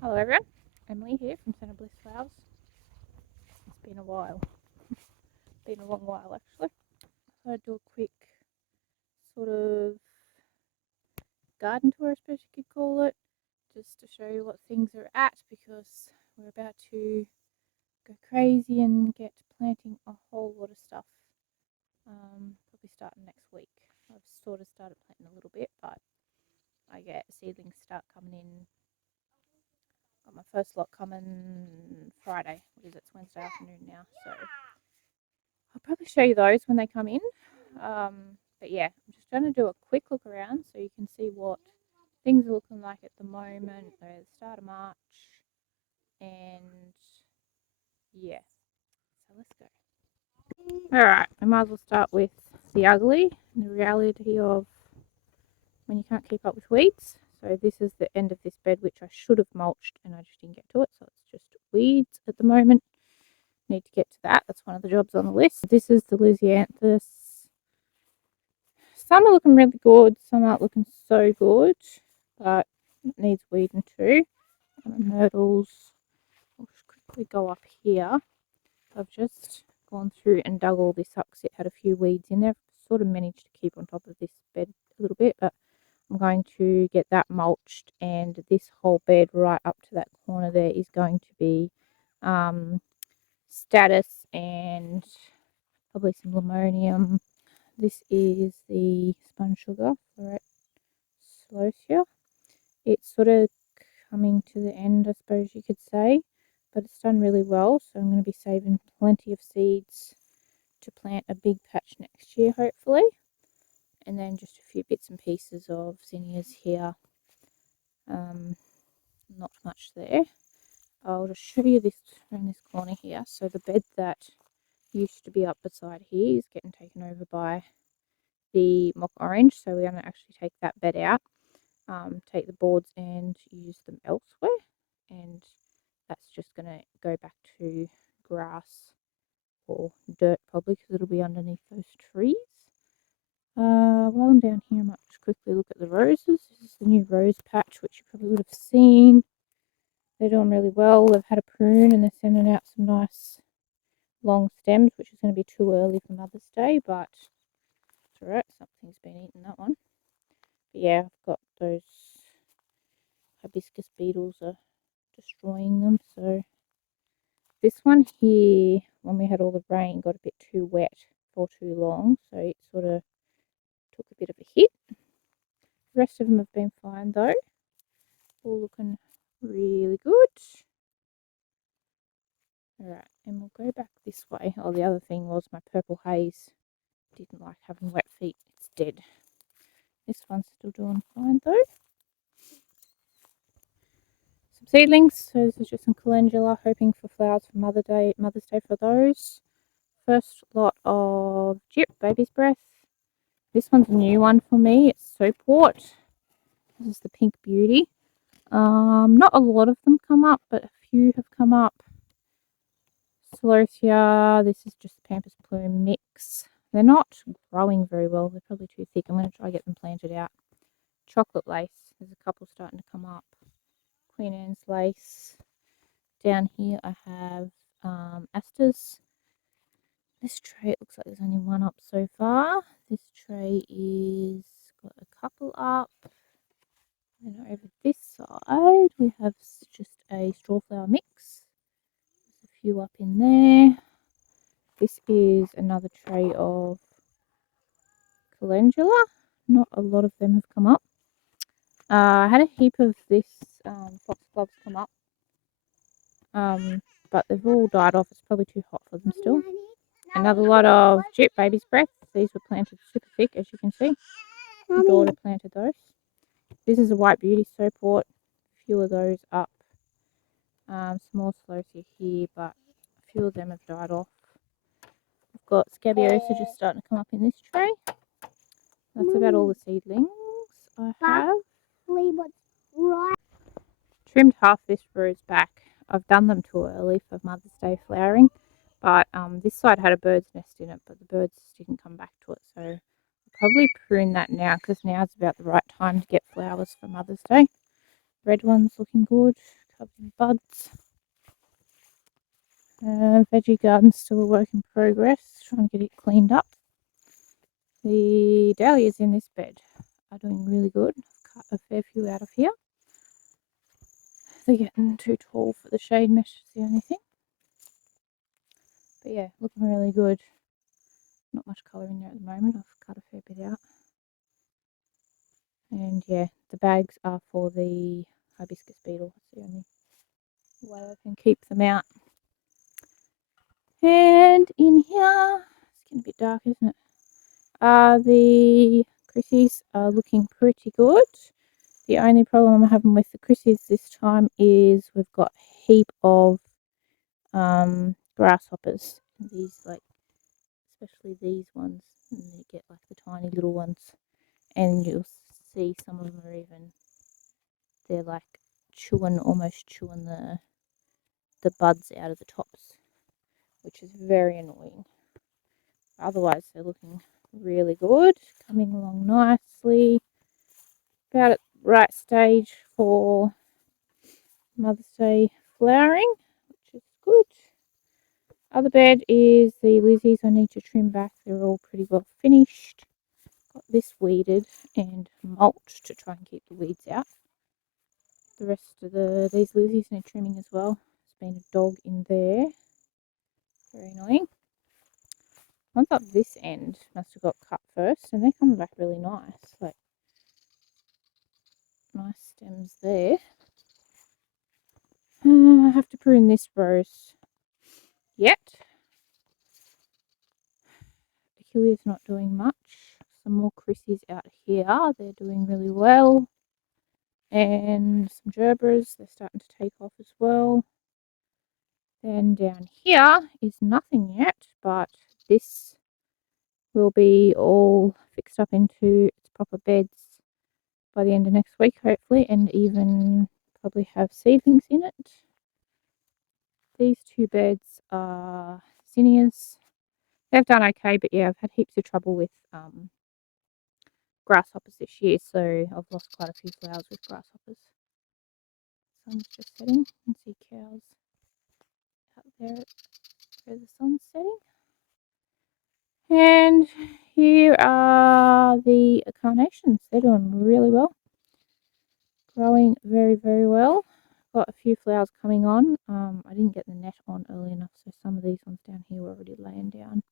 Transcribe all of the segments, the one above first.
Hello everyone, Emily here from Centre Bliss Flowers. It's been a while, been a long while actually. So I'd do a quick sort of garden tour, I suppose you could call it, just to show you what things are at because we're about to go crazy and get planting a whole lot of stuff. Probably starting next week. I've sort of started planting a little bit, but I get seedlings start coming in. Got my first lot coming Friday. What is it? It's Wednesday afternoon now, so I'll probably show you those when they come in. But yeah, I'm just going to do a quick look around so you can see what things are looking like at the moment. They're the start of March, and yeah, so let's go. Alright, I might as well start with the ugly and the reality of when you can't keep up with weeds. So this is the end of this bed, which I should have mulched and I just didn't get to it, so it's just weeds at the moment. Need to get to that. That's one of the jobs on the list. This is the Lisianthus. Some are looking really good, some aren't looking so good, but it needs weeding too. And the myrtles, I'll just quickly go up here. I've just gone through and dug all this up because it had a few weeds in there. I've sort of managed to keep on top of this bed a little bit, but I'm going to get that mulched, and this whole bed right up to that corner there is going to be statice and probably some limonium. This is the sponge sugar, Celosia. It's sort of coming to the end, I suppose you could say, but it's done really well, so I'm going to be saving plenty of seeds to plant a big patch next year, hopefully. And then just a few bits and pieces of zinnias here. Not much there. I'll just show you this around this corner here. So the bed that used to be up beside here is getting taken over by the mock orange, so we're going to actually take that bed out, take the boards and use them elsewhere, and that's just going to go back to grass or dirt probably because it'll be underneath those trees. While I'm down here, I might just quickly look at the roses. This is the new rose patch, which you probably would have seen. They're doing really well. They've had a prune and they're sending out some nice long stems, which is going to be too early for Mother's Day, but it's alright. Something's been eating that one. But yeah, I've got those hibiscus beetles are destroying them. So this one here, when we had all the rain, got a bit too wet for too long, so it sort of took a bit of a hit. The rest of them have been fine though, all looking really good. Alright, and we'll go back this way. Oh, the other thing was my purple haze didn't like having wet feet. It's dead. This one's still doing fine though. Some seedlings. So this is just some calendula, hoping for flowers for Mother's Day for those. First lot of Jip Baby's Breath. This one's a new one for me. It's Soapwort. This is the Pink Beauty. Not a lot of them come up, but a few have come up. Celosia. This is just the Pampas Plume mix. They're not growing very well. They're probably too thick. I'm going to try to get them planted out. Chocolate lace. There's a couple starting to come up. Queen Anne's lace. Down here I have asters. This tray, it looks like there's only one up so far. This tray is got a couple up. And over this side we have just a strawflower mix. There's a few up in there. This is another tray of calendula. Not a lot of them have come up. I had a heap of this foxgloves come up, but they've all died off. It's probably too hot for them still. Another lot of Jip Baby's Breath. These were planted super thick, as you can see. My daughter planted those. This is a White Beauty Soapwort. A few of those up. Small Celosia here, but a few of them have died off. I've got Scabiosa just starting to come up in this tray. That's about all the seedlings I have. Trimmed half this rose back. I've done them too early for Mother's Day flowering, but this side had a bird's nest in it, but the birds didn't come back to it, so I'll probably prune that now because now is about the right time to get flowers for Mother's Day. Red one's looking good. covered in buds. Veggie garden's still a work in progress, trying to get it cleaned up. The dahlias in this bed are doing really good. I've cut a fair few out of here. They're getting too tall for the shade mesh, is the only thing. But yeah, looking really good. Not much colour in there at the moment. I've cut a fair bit out. And yeah, the bags are for the hibiscus beetle. That's the only way I can keep them out. And in here, it's getting a bit dark, isn't it? The Chrissies are looking pretty good. The only problem I'm having with the Chrissies this time is we've got a heap of grasshoppers. These, like, especially these ones, and you get like the tiny little ones, and you'll see some of them are even, they're like almost chewing the buds out of the tops, which is very annoying. Otherwise, they're looking really good, coming along nicely. About at the right stage for Mother's Day flowering, which is good. Other bed is the Lizzies I need to trim back. They're all pretty well finished. Got this weeded and mulched to try and keep the weeds out. The rest of these Lizzies need trimming as well. There's been a dog in there. Very annoying. Ones up this end must have got cut first, and they're coming back really nice. Like, nice stems there. I have to prune this rose yet. Achilles not doing much. Some more Chrissies out here. They're doing really well. And some gerbers. They're starting to take off as well. Then down here is nothing yet, but this will be all fixed up into its proper beds by the end of next week, hopefully, and even probably have seedlings in it. These two beds are zinnias. They've done okay, but yeah, I've had heaps of trouble with grasshoppers this year, so I've lost quite a few flowers with grasshoppers. Sun's just setting. You can see cows up there where the sun's setting. And here are the carnations. They're doing really well. Growing very, very well. Got a few flowers coming on. I didn't get the net on early enough, so some of these ones down here were already laying down.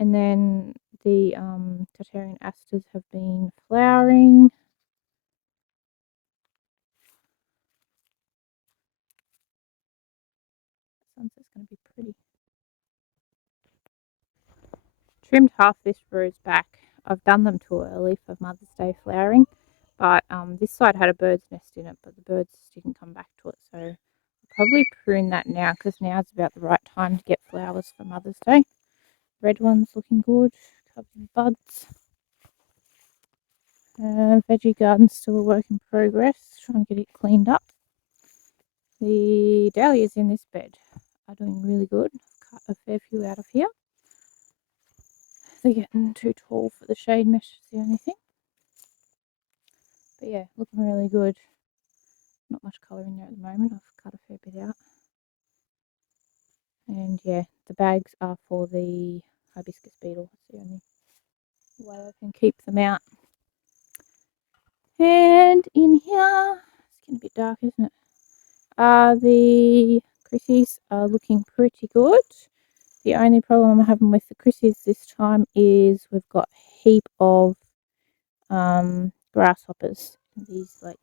And then the Tartarian asters have been flowering. Sunset's going to be pretty. Trimmed half this rose back. I've done them too early for Mother's Day flowering, but this side had a bird's nest in it, but the birds didn't come back to it, so I'll probably prune that now because now's about the right time to get flowers for Mother's Day. Red one's looking good, covered in buds. Veggie garden's still a work in progress, trying to get it cleaned up. The dahlias in this bed are doing really good. I've cut a fair few out of here. They're getting too tall for the shade mesh, is the only thing. But yeah, looking really good. Not much colour in there at the moment. I've cut a fair bit out. And yeah, the bags are for the hibiscus beetle. That's the only way I can keep them out. And in here, it's getting a bit dark, isn't it? The Chrissies are looking pretty good. The only problem I'm having with the Chrissies this time is we've got a heap of grasshoppers. These, like,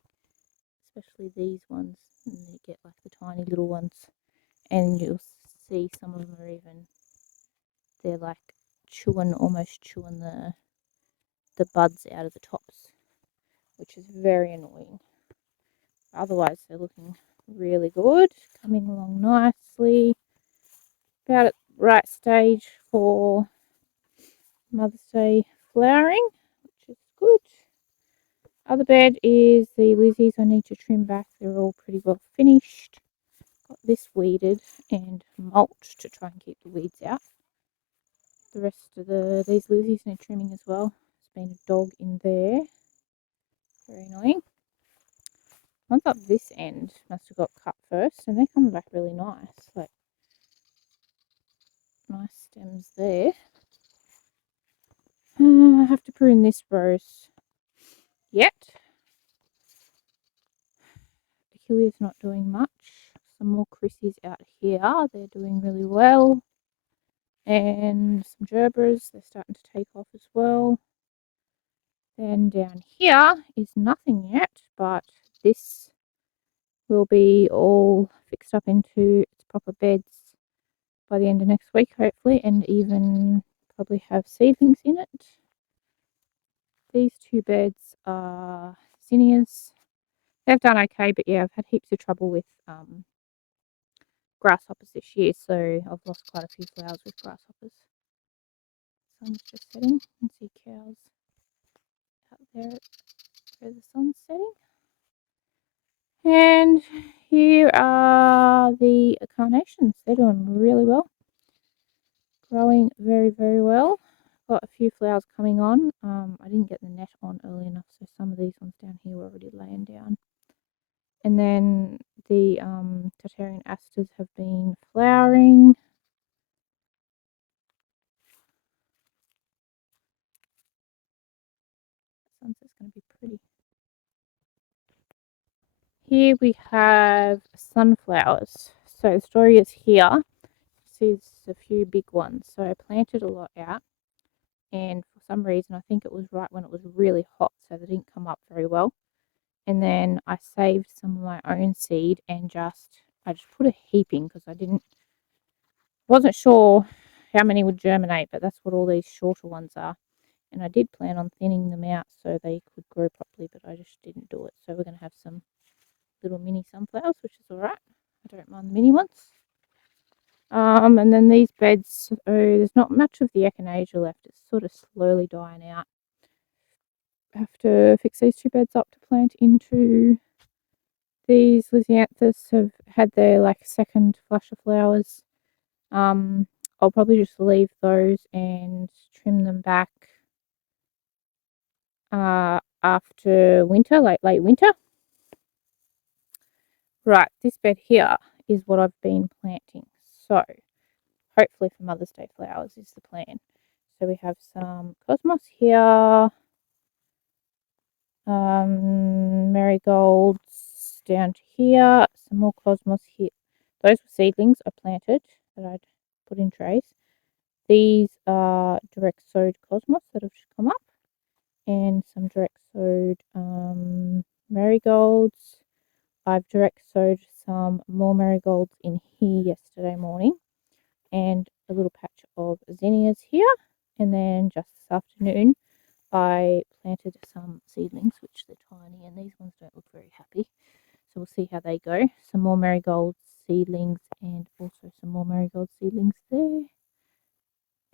especially these ones, and you get like the tiny little ones, and you'll see some of them are even, they're like almost chewing the buds out of the tops, which is very annoying. Otherwise, they're looking really good, coming along nicely. About at the right stage for Mother's Day flowering, which is good. Other bed is the Lizzies I need to trim back. They're all pretty well finished. Got this weeded and mulched to try and keep the weeds out. The rest of these Lizzies need trimming as well. There's been a dog in there. Very annoying. ones up this end must have got cut first, and they're coming back really nice. Like, nice stems there. I have to prune this rose yet. Achilles not doing much. Some more Chrissies out here. They're doing really well. And some gerbers. They're starting to take off as well. Then down here is nothing yet, but this will be all fixed up into its proper beds by the end of next week, hopefully, and even probably have seedlings in it. These two beds are zinnias. They've done okay, but yeah, I've had heaps of trouble with grasshoppers this year, so I've lost quite a few flowers with grasshoppers. Sun's just setting. You can see cows out there where the sun's setting. And here are the carnations. They're doing really well. Growing very, very well. Got a few flowers coming on. I didn't get the net on early enough, so some of these ones down here were already laying down. And then the Tartarian asters have been flowering. Sunset's going to be pretty. Here we have sunflowers. So the story is here. See, there's a few big ones. So I planted a lot out, and for some reason, I think it was right when it was really hot, so they didn't come up very well. And then I saved some of my own seed and I just put a heap in because wasn't sure how many would germinate, but that's what all these shorter ones are. And I did plan on thinning them out so they could grow properly, but I just didn't do it. So we're going to have some little mini sunflowers, which is all right. I don't mind the mini ones. And then these beds, there's not much of the echinacea left. It's sort of slowly dying out. I have to fix these two beds up to plant into. These Lisianthus have had their second flush of flowers. I'll probably just leave those and trim them back after winter, late winter. Right, this bed here is what I've been planting. So hopefully for Mother's Day flowers is the plan. So we have some cosmos here, marigolds down to here, some more cosmos here. Those were seedlings I planted that I'd put in trays. These are direct sowed cosmos that have just come up, and some direct sowed marigolds. I've direct sowed some more marigolds in here yesterday morning, and a little patch of zinnias here. And then just this afternoon, I planted some seedlings, which they're tiny, and these ones don't look very happy. So we'll see how they go. Some more marigold seedlings, and also some more marigold seedlings there.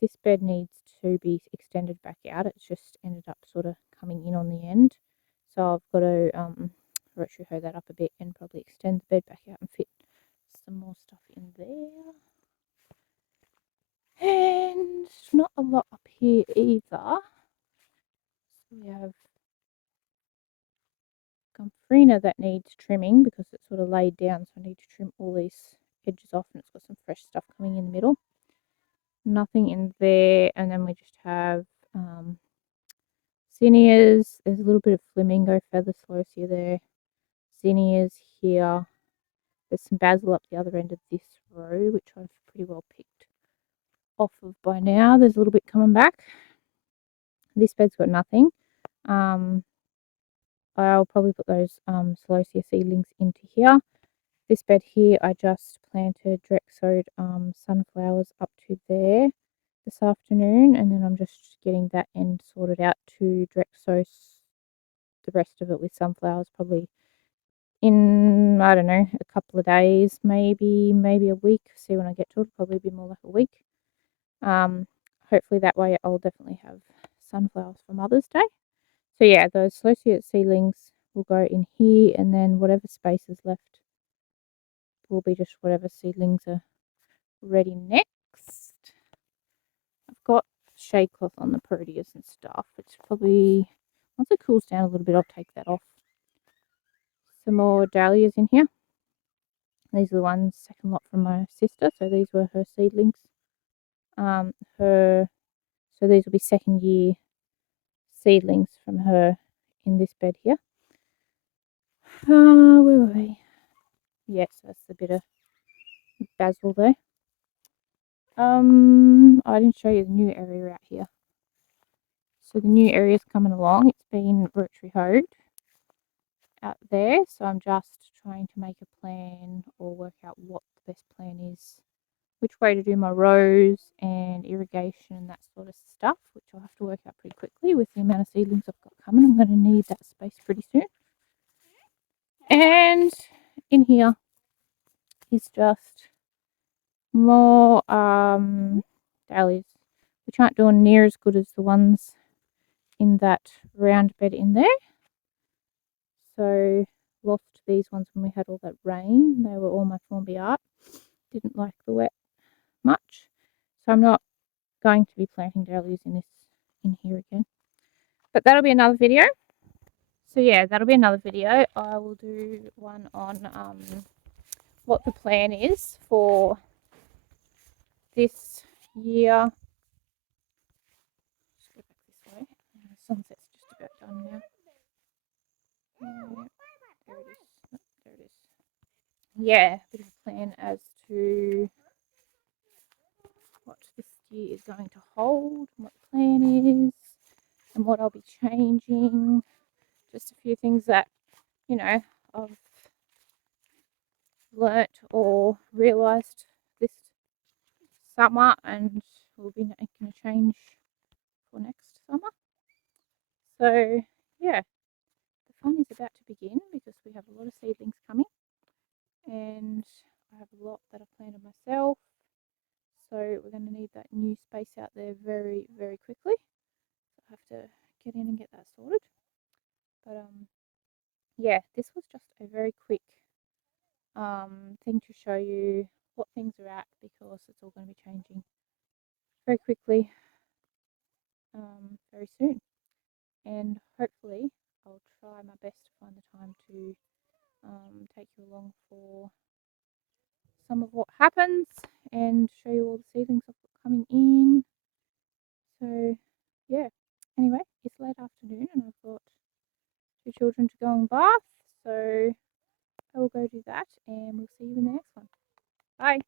This bed needs to be extended back out. It's just ended up sort of coming in on the end. So I've got to rotary hoe that up a bit and probably extend the bed back out and fit some more stuff in there. And not a lot up here either. So we have Gomphrena that needs trimming because it's sort of laid down, so I need to trim all these edges off, and it's got some fresh stuff coming in the middle. Nothing in there, and then we just have zinnias. There's a little bit of flamingo feather celosia there. Zinnias here. There's some basil up the other end of this row, which I've pretty well picked off of by now. There's a little bit coming back. This bed's got nothing. I'll probably put those celosia seedlings into here. This bed here, I just planted direct sowed sunflowers up to there this afternoon, and then I'm just getting that end sorted out to direct sow the rest of it with sunflowers, probably in, I don't know, a couple of days, maybe a week. See when I get to it, probably be more like a week. Hopefully that way I'll definitely have sunflowers for Mother's Day. So yeah, those celosia seedlings will go in here, and then whatever space is left will be just whatever seedlings are ready next. I've got shade cloth on the Proteas and stuff. It's probably, once it cools down a little bit, I'll take that off. some more dahlias in here. These are the ones, second lot from my sister, so these were her seedlings. So these will be second year seedlings from her in this bed here. Where were we? Yes, that's a bit of basil there. I didn't show you the new area out here. So the new area is coming along. It's been rotary hoed out there, so I'm just trying to make a plan or work out what the best plan is, which way to do my rows and irrigation and that sort of stuff, which I'll have to work out pretty quickly with the amount of seedlings I've got coming. I'm going to need that space pretty soon. And in here is just more dahlias, which aren't doing near as good as the ones in that round bed in there. So lost these ones when we had all that rain. They were all my Formby art. Didn't like the wet much, so I'm not going to be planting dahlias in here again. But that'll be another video. So yeah, that'll be another video. I will do one on what the plan is for this year. Let's go back this way. The sunset's just about done now. There it is. There it is. Yeah, a bit of a plan as to what this year is going to hold, what the plan is, and what I'll be changing. Just a few things that, you know, I've learnt or realised this summer and will be making a change for next summer. So yeah, the fun is about to begin because we have a lot of seedlings coming and I have a lot that I've planted myself. So we're going to need that new space out there very, very quickly. So I have to get in and get that sorted. But yeah, this was just a very quick thing to show you what things are at because it's all going to be changing very quickly very soon. And hopefully I'll try my best to find the time to take you along for some of what happens and show you all the seedlings I've got coming in. So yeah, anyway, it's late afternoon and I've got 2 children to go and bath, so I will go do that and we'll see you in the next one. Bye.